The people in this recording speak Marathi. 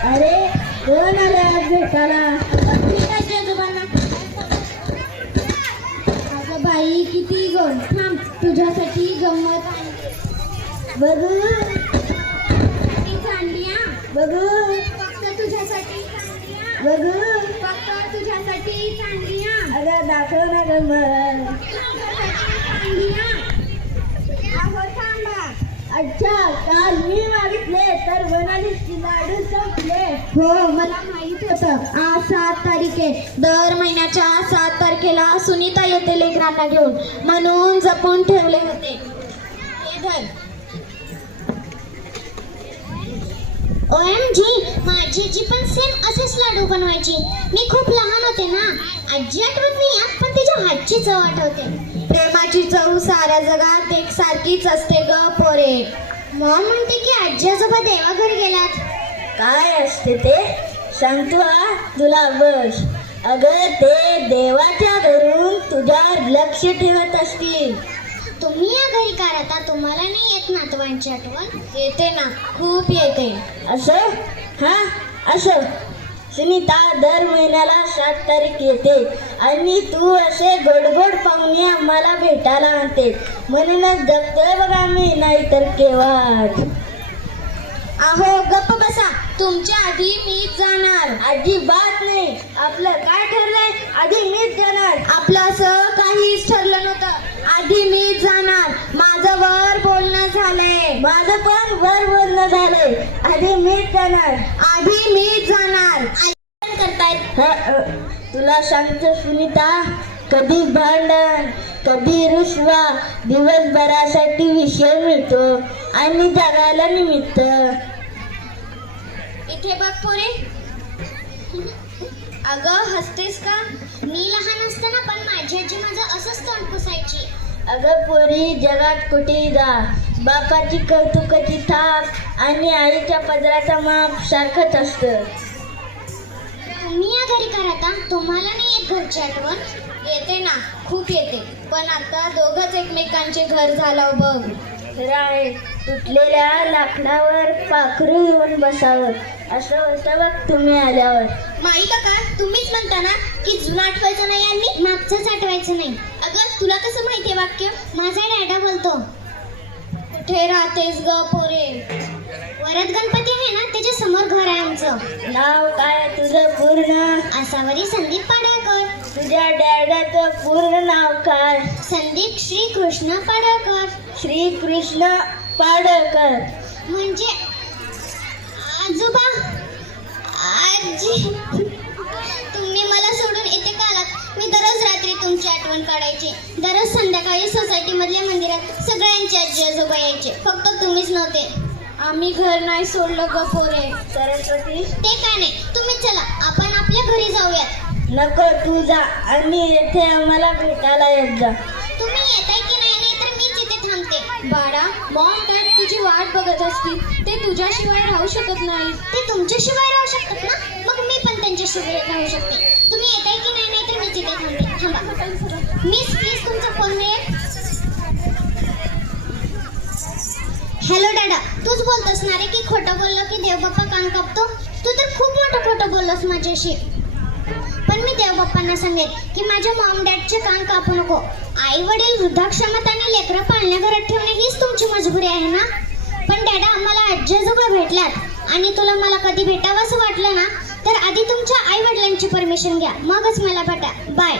अरे कोण आले आज भेटायला? अगं बाई किती गोड. थांब तुझ्यासाठी गंमत बघू चांदल्या. बघू फक्त तुझ्यासाठी चांदल्या. बघू. फक्त तुझ्यासाठी चांदल्या. अगं दाखव ना गंमत. चांदल्या. अहो थांबा. अच्छा, काल मी मागितले तर म्हणालीस लाडू संपले. हो मला माहित होतं. आज 7 तारीख आहे. दर महिन्याच्या 7 तारखेला सुनीता येते लेकरांना घेऊन, म्हणून जपून ठेवले होते. हे धर. OMG, माझी आजी पण सेम असेच लाडू बनवायची. मी खूप लहान होते ना. आजी आठवत नाही पण तिच्या हातची चव आठवते. प्रेमाची चव साऱ्या जगात एक सारखीच असते ग पोरे. मॉम म्हणते की आजी आजोबा देवाघरी गेलात. काय असते ते सांगतो हा तुला बस. अगं ते देवाच्या घरून तुझ्यावर लक्ष ठेवत असतील. तुम्ही या घरी का राहता? तुम्हाला नाही येत नातवांची आठवण? येते ना, खूप येते. असं हा असं सुनीता दर महिन्याला 7 तारीख येते आणि तू असे गोड गोड पाहुणे आम्हाला भेटायला आणते. म्हणूनच जगतोय बघा मी, नाहीतर केव्हा. अहो गप्प बसा. तुमच्या आधी मीच जाणार. अजिबात नाही. आपलं काय ठरलंय? आधी मीच जाणार. आपलं असं काहीच ठरलं नव्हतं. आधी मीच जाणार. माझं वर बोलणं झालंय. माझं पण वर बोलणं झालंय. आधी मीच जाणार. आधी मीच जाणार. करतायत. तुला सांगतो सुनीता, कधी भांडण कधी रुसवा, दिवसभरासाठी विषय मिळतो आणि जगाला निमित्त. इथे बघ पोरे. अगं हसतेस का? मी लहान असताना पण माझी आजी माझं असंच तोंड पुसायची. अगं पोरी, जगात कुठेही जा, बापाची कौतुकाची थाप आणि आईच्या पदराचा माप सारखंच असतं. तुम्ही या घरी का राहता? तुम्हाला नाही येत घरची आठवण? येते ना, खूप येते. पण आता दोघंच एकमेकांचे घर झालं बघ. राय तुटलेल्या लाकडावर पाखरू येऊन बसावं असं होतं बघ तुम्ही आल्यावर. माहिती का? तुम्हीच म्हणता ना की जुनं आठवायचं नाही आणि मागचंच आठवायचं नाही. अगं तुला कसं माहितीये वाक्य? माझा डॅडा बोलतो. कुठे राहतेस ग पोरे? वरद गणपती आहे ना, त्याच्या समोर घर आहे आमचं. नाव काय तुझं पूर्ण? आसावरी संदीप पाडळकर. तुझ्या डॅडाचं पूर्ण नाव काय? संदीप श्रीकृष्ण पाडळकर. श्रीकृष्ण पाडळकर. म्हणजे आजोबा आजी तुम्ही मला सोडून इथे का आलात? मी दररोज रात्री तुमची आठवण काढायची. दररोज संध्याकाळी सोसायटी मधल्या मंदिरात सगळ्यांचे आजी आजोबा यायचे, फक्त तुम्हीच नव्हते. आम्ही घर नाही सोडलं ग पोरे. सरस्वती ते काय नाही, तुम्ही चला आपण आपल्या घरी जाऊयात. नको, तू जा आणि येथे आम्हाला भेटायला येत जा. तुम्ही येताय की नाही, नाही तर मीच इथे थांबते. बाळा, मॉम डॅड तुझी वाट बघत असतील. ते तुझ्याशिवाय राहू शकत नाही. ते तुमच्याशिवाय राहू शकतात ना, मग मी पण त्यांच्याशिवाय राहू शकते. तुम्ही येताय की नाही, नाही तर मीच इथे थांबते. थांबा. मिस प्लीज तुमचा फोन मिळेल? हॅलो डॅडा, तूच बोलतोस ना रे की खोटं बोललं की देवबाप्पा कान कापतो? तू तर खूप मोठं खोटं बोललोस माझ्याशी. पण मी देवबाप्पांना सांगेल की माझ्या मॉम डॅडचे कान कापू नको. आई वडील वृद्धाश्रमात आणि लेकरं पाळण्या घरात ठेवणे हीच तुमची मजबुरी आहे ना. पण डॅडा, आम्हाला आजी आजोबा भेटल्यात आणि तुला मला कधी भेटावं असं वाटलं ना, तर आधी तुमच्या आई वडिलांची परमिशन घ्या, मगच मला भेटा. बाय.